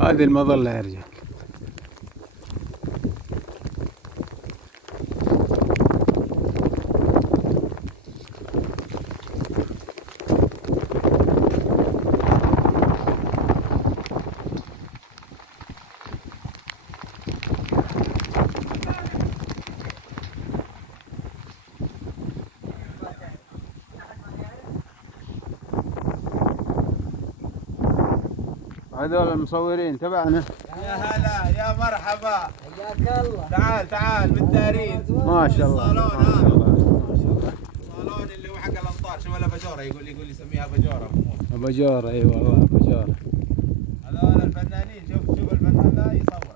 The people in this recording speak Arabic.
هذه المظلة يا رجال. هذول المصورين تبعنا. يا هلا يا مرحبا، حياك الله. تعال تعال بالتاريخ. ما شاء الله الصالون ما شاء الله ما شاء الله. الصالون اللي هو حق الامطار، شوف له بجوره، يقول يسميها بجوره. بجورة، اي والله بجورة. هذول الفنانين، شوف الفنان ذا يصور.